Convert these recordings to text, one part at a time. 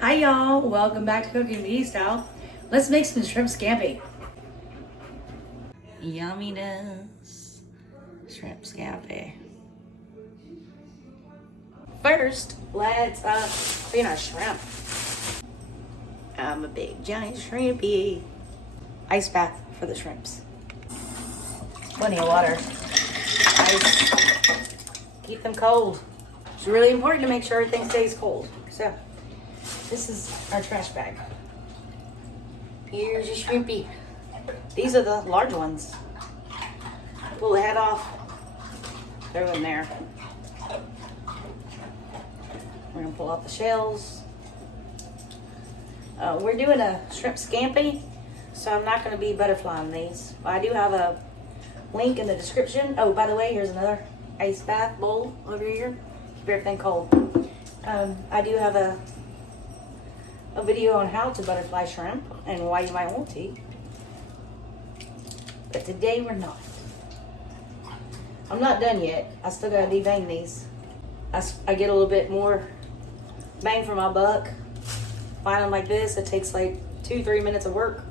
Hi y'all, welcome back to Cooking McGee Style. Let's make some shrimp scampi. Yumminess. Shrimp scampi. First, let's clean our shrimp. I'm a big giant shrimpy. Ice bath for the shrimps. Plenty of water. Ice. Keep them cold. It's really important to make sure everything stays cold. So, this is our trash bag. Here's your shrimpy. These are the large ones. Pull the head off. Throw in there. We're gonna pull out the shells. We're doing a shrimp scampi, so I'm not gonna be butterflying these. I do have a link in the description. Oh, by the way, here's another ice bath bowl over here. Keep everything cold. I do have a video on how to butterfly shrimp and why you might want to. But today we're not. I'm not done yet. I still gotta devein these. I get a little bit more bang for my buck. Find them like this, it takes like 2-3 minutes of work.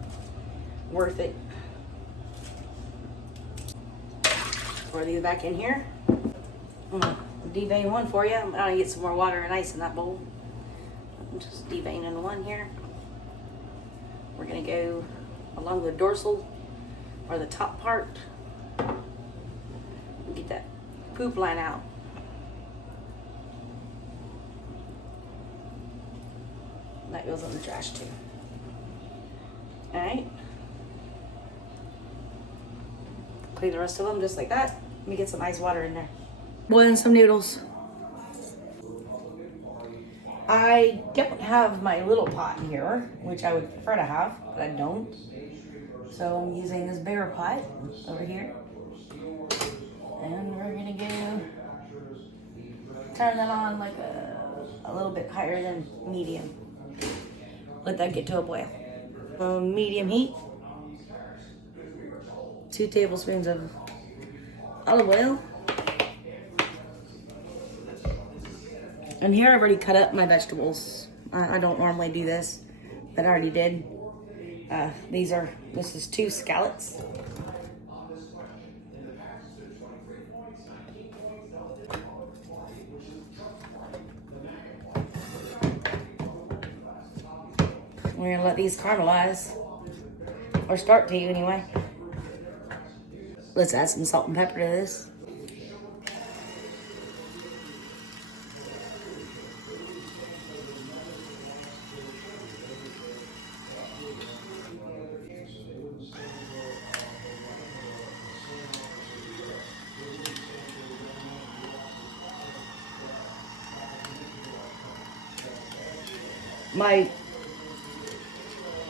Worth it. Pour these back in here. I'm gonna devein one for you. I'm gonna get some more water and ice in that bowl. I'm just deveining one here. We're gonna go along the dorsal or the top part. Get that poop line out. That goes in the trash too. All right. Clean the rest of them just like that. Let me get some ice water in there. Boiling some noodles. I don't have my little pot here, which I would prefer to have, but I don't. So I'm using this bigger pot over here. And we're gonna go turn that on like a little bit higher than medium. Let that get to a boil. Medium heat. 2 tablespoons of olive oil. And here I've already cut up my vegetables. I don't normally do this, but I already did. This is 2 scallops. We're gonna let these caramelize, or start to anyway. Let's add some salt and pepper to this.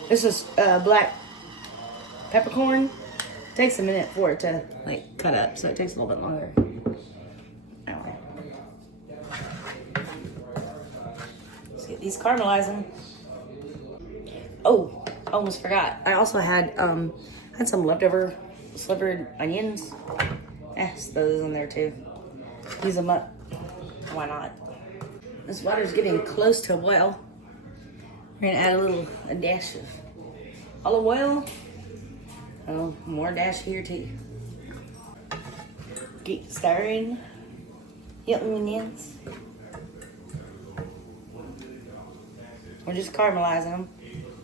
This is black peppercorn. Takes a minute for it to like cut up, so it takes a little bit longer. Alright. Let's get these caramelizing. Oh, almost forgot. I also had some leftover slivered onions. Yes, those in there too. Use them up. Why not? This water's getting close to a boil. We're gonna add a dash of olive oil. Oh, more dash here too. Keep stirring. Yep, onions. We're just caramelizing them.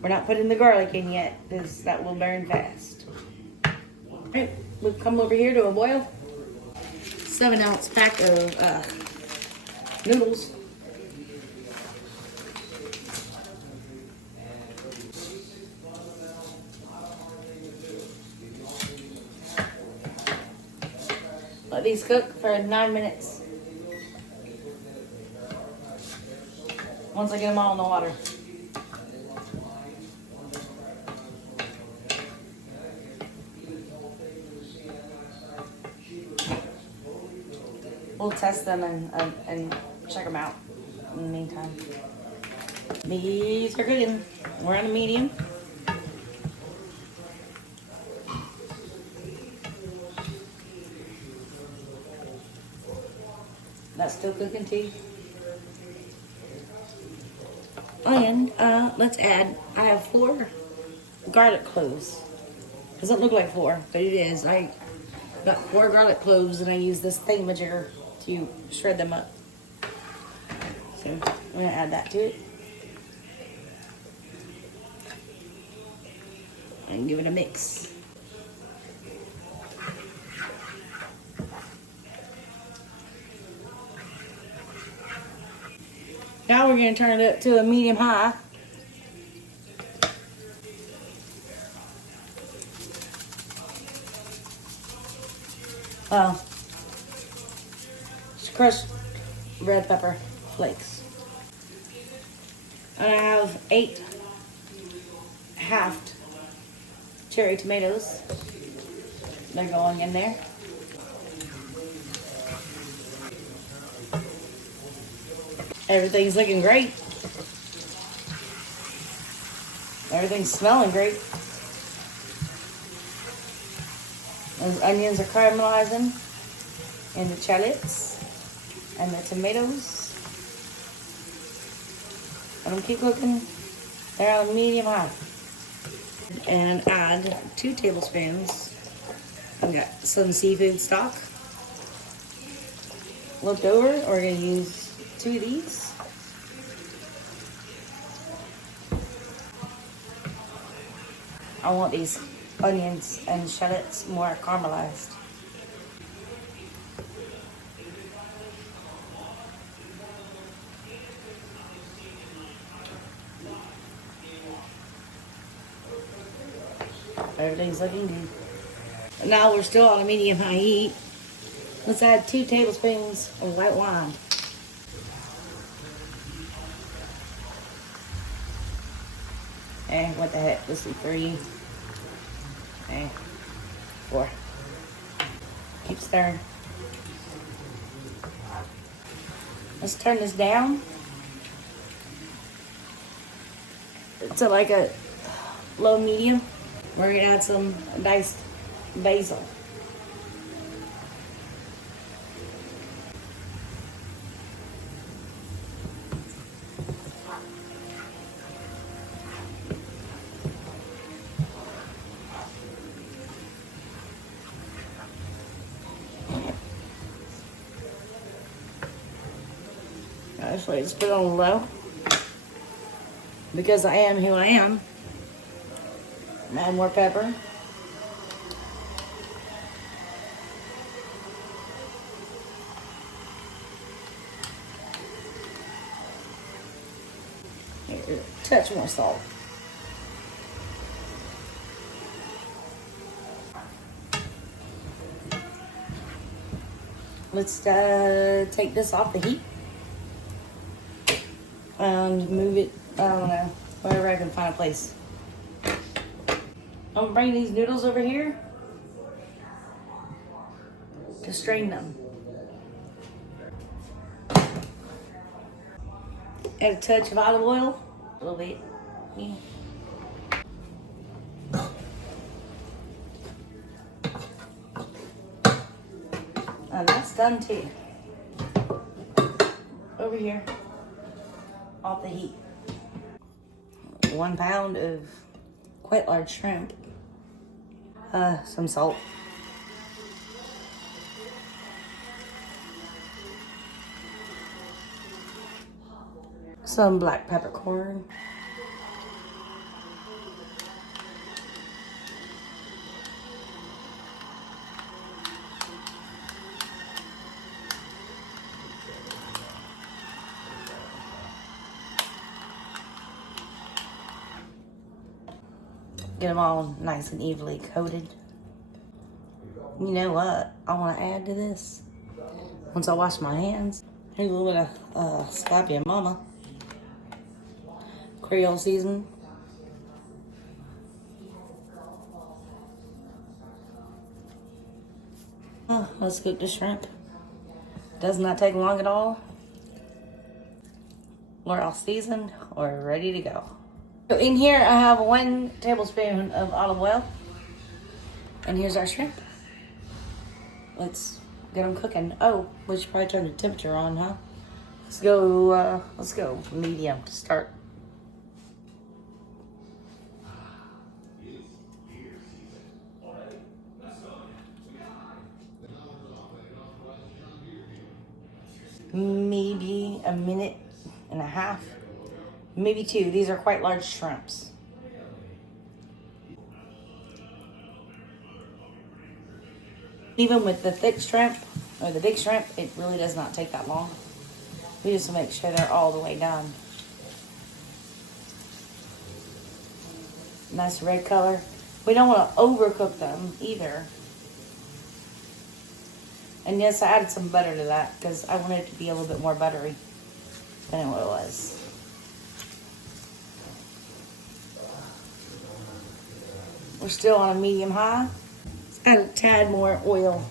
We're not putting the garlic in yet because that will burn fast. Alright, we'll come over here to a boil. 7-ounce pack of noodles. Let these cook for 9 minutes. Once I get them all in the water. We'll test them and check them out in the meantime. These are cooking. We're on a medium. That's still cooking too. onion, let's add, I have 4 garlic cloves. Doesn't look like 4, but it is. I got 4 garlic cloves and I use this thingamajigger to shred them up. So I'm gonna add that to it. And give it a mix. Now we're gonna turn it up to a medium high. Just crushed red pepper flakes. And I have 8 halved cherry tomatoes. They're going in there. Everything's looking great. Everything's smelling great. Those onions are caramelizing, and the shallots, and the tomatoes. Let them keep cooking. They're on medium high. And add 2 tablespoons. I've got some seafood stock left over. We're going to use 2 of these. I want these onions and shallots more caramelized. Everything's looking good. And now we're still on a medium high heat. Let's add 2 tablespoons of white wine. And what the heck, let's see, 3 and 4. Keep stirring. Let's turn this down to like a low medium. We're gonna add some diced basil. Actually, just put it on low because I am who I am. Add more pepper. Here, a touch more salt. Let's take this off the heat and move it, I don't know, wherever I can find a place. I'm gonna bring these noodles over here to strain them. Add a touch of olive oil, a little bit. Yeah. And that's done too. Over here, off the heat. 1 pound of quite large shrimp. Some salt. Some black peppercorn. Get them all nice and evenly coated. You know what I want to add to this? Once I wash my hands, here's a little bit of Scampi Mama Creole seasoning. Let's cook the shrimp. Does not take long at all. We're all seasoned or ready to go. So in here I have 1 tablespoon of olive oil. And here's our shrimp. Let's get them cooking. Oh, we should probably turn the temperature on, huh? Let's go medium to start. maybe a minute and a half, maybe 2. These are quite large shrimps. Even with the thick shrimp, or the big shrimp, it really does not take that long. We just make sure they're all the way done. Nice red color. We don't want to overcook them either. And yes, I added some butter to that because I wanted it to be a little bit more buttery than what it was. We're still on a medium high. Let's add a tad more oil.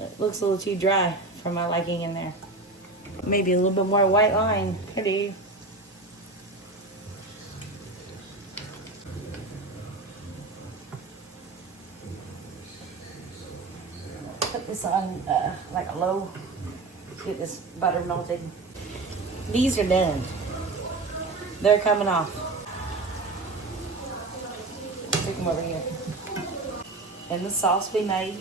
It looks a little too dry for my liking in there. Maybe a little bit more white line. Maybe. Put this on like a low. Get this butter melted. These are done. They're coming off. Stick them over here. And the sauce we made.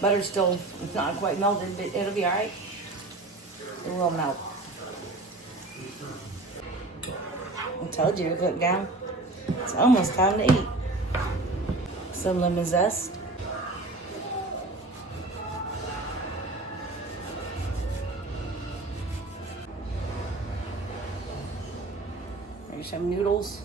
Butter's still not quite melted, but it'll be all right. It will melt. I told you to cook down. It's almost time to eat. Some lemon zest. There's some noodles.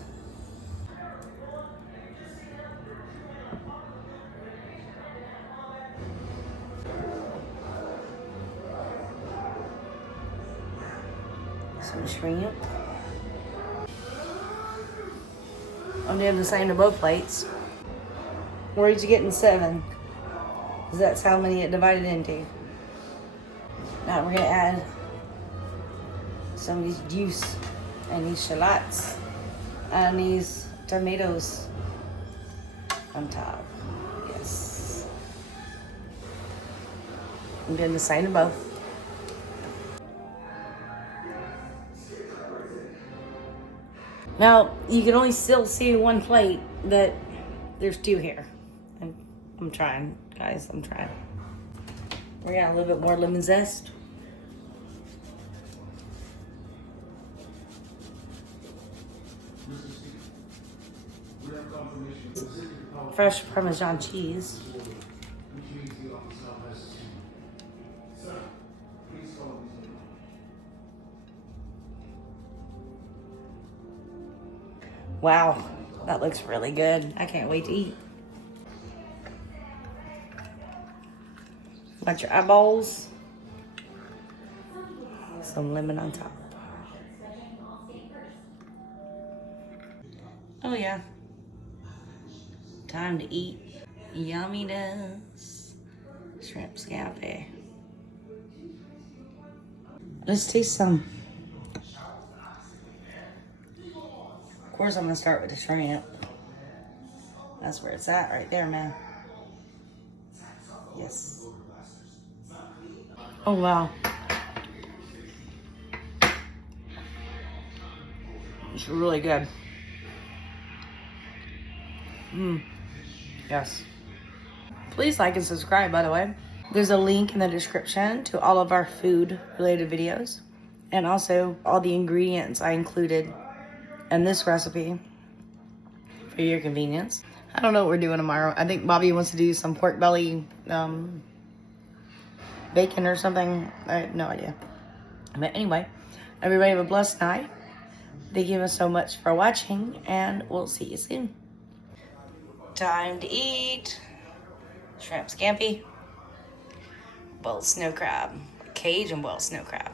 Some shrimp. I'm doing the same to both plates. We're each getting 7. Because that's how many it divided into. Now we're going to add some of these juice and these shallots and these tomatoes on top. Yes. I'm doing the same to both. Now, you can only still see in one plate that there's 2 here. And I'm trying, guys, I'm trying. We're gonna add a little bit more lemon zest. Fresh Parmesan cheese. Wow, that looks really good. I can't wait to eat. Got your eyeballs. Some lemon on top. Oh yeah. Time to eat. Yumminess. Shrimp scampi. Let's taste some. Of course, I'm gonna start with the shrimp. That's where it's at right there, man. Yes. Oh, wow. It's really good. Yes. Please like and subscribe, by the way. There's a link in the description to all of our food-related videos. And also all the ingredients I included in this recipe for your convenience. I don't know what we're doing tomorrow. I think Bobby wants to do some pork belly bacon or something. I have no idea. But anyway, everybody have a blessed night. Thank you so much for watching, and we'll see you soon. Time to eat. Shrimp scampi. Boiled snow crab. Cajun boiled snow crab.